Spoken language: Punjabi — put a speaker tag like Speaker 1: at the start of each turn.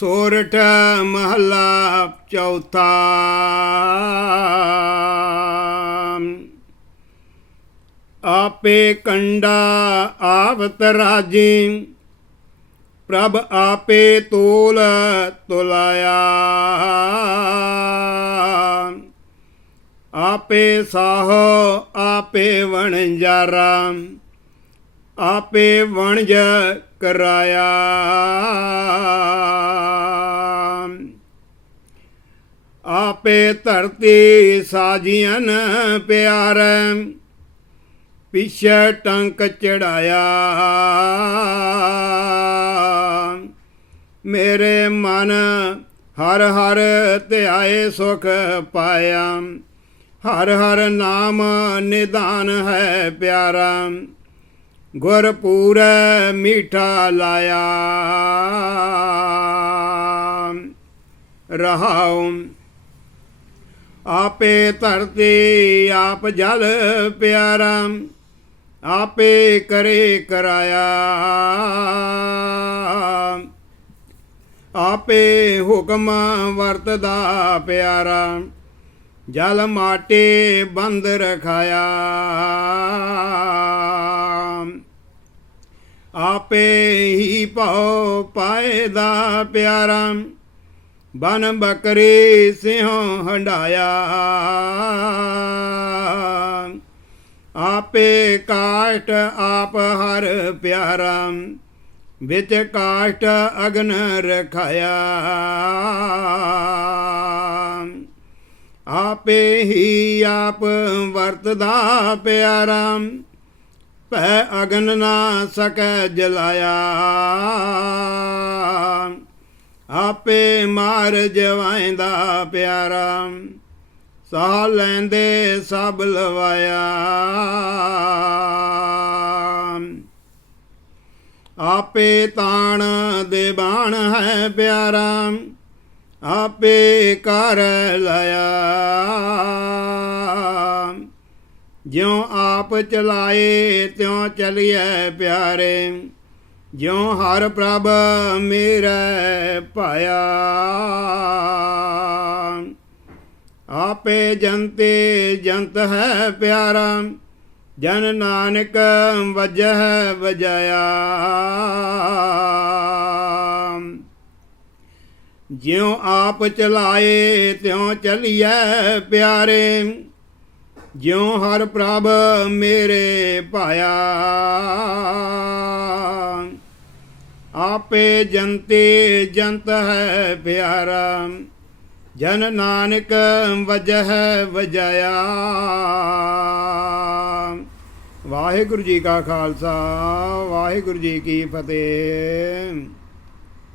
Speaker 1: ਸੋਰਠ ਮਹੱਲਾ ਚੌਥਾ। ਆਪੇ ਕੰਡਾ ਆਵਤ ਰਾਜੀ, ਪ੍ਰਭ ਆਪੇ ਤੋਲ ਤੁਲਾਇਆ। ਆਪੇ ਸਾਹ, ਆਪੇ ਵਣਜਾਰਾ, ਆਪੇ ਵਣਜ ਕਰਾਇਆ। ਆਪੇ ਧਰਤੀ ਸਾਜੀਆਂ ਪਿਆਰ। ਪਿਛੇ ਟੰਕ ਚੜਾਇਆ। ਮੇਰੇ ਮਨ ਹਰ ਹਰ ਧਿਆਏ ਸੁਖ ਪਾਇਆ। ਹਰ ਹਰ ਨਾਮ ਨਿਦਾਨ ਹੈ ਪਿਆਰਾ। ਗੁਰਪੂਰ ਮੀਠਾ ਲਾਇਆ। ਰਹਾਉ ਆਪੇ ਧਰਤੀ ਆਪ ਜਲ ਪਿਆਰਾ, ਆਪੇ ਕਰੇ ਕਰਾਇਆ। ਆਪੇ ਹੁਕਮ ਵਰਤਦਾ ਪਿਆਰਾ, ਜਲ ਮਾਟੇ ਬੰਦ ਰਖਾਇਆ। ਆਪੇ ਹੀ ਪਓ ਪਾਏ ਦਾ ਪਿਆਰਾ ਬਨ ਬੱਕਰੀ ਸਿਉ ਹੰਡਾਇਆ ਆਪੇ ਕਾਸ਼ਟ ਆਪ ਹਰ ਪਿਆਰਾ, ਵਿੱਚ ਕਾਸ਼ਟ ਅਗਨ ਰਖਾਇਆ। ਆਪੇ ਹੀ ਆਪ ਵਰਤਦਾ ਪਿਆਰਾ, ਭੈ ਅਗਨ ਨਾ ਸਕੈ ਜਲਾਇਆ। ਆਪੇ ਮਾਰ ਜਵਾਇਂਦਾ ਪਿਆਰਾ, ਸਾਹ ਲੈਂਦੇ ਸਭ ਲਵਾਇਆ। ਆਪੇ ਤਾਣ ਦੇ ਬਾਣ ਹੈ ਪਿਆਰਾ, ਆਪੇ ਕਰ ਲਿਆ ਜਿਉ ਆਪ ਚਲਾਏ, ਤਿਉ ਚਲਿਐ ਪਿਆਰੇ। ਜਿਉ ਹਰ ਪ੍ਰਭ ਮੇਰੇ ਪਾਇਆ ਆਪੇ ਜੰਤੇ ਜੰਤ ਹੈ ਪਿਆਰਾ, ਜਨ ਨਾਨਕ ਵਜਹ ਵਜਾਇਆ ਜਿਉ ਆਪ ਚਲਾਏ, ਤਿਉ ਚਲੀਐ ਪਿਆਰੇ, ਜਿਉ ਹਰ ਪ੍ਰਭ ਮੇਰੇ ਪਾਇਆ ਆਪੇ ਜੰਤੇ ਜੰਤ ਹੈ ਪਿਆਰਾ, ਜਨ ਨਾਨਕ ਵਜਹ ਵਜਾਇਆ ਵਾਹਿਗੁਰੂ ਜੀ ਕਾ ਖਾਲਸਾ, ਵਾਹਿਗੁਰੂ ਜੀ ਕੀ ਫਤਿਹ।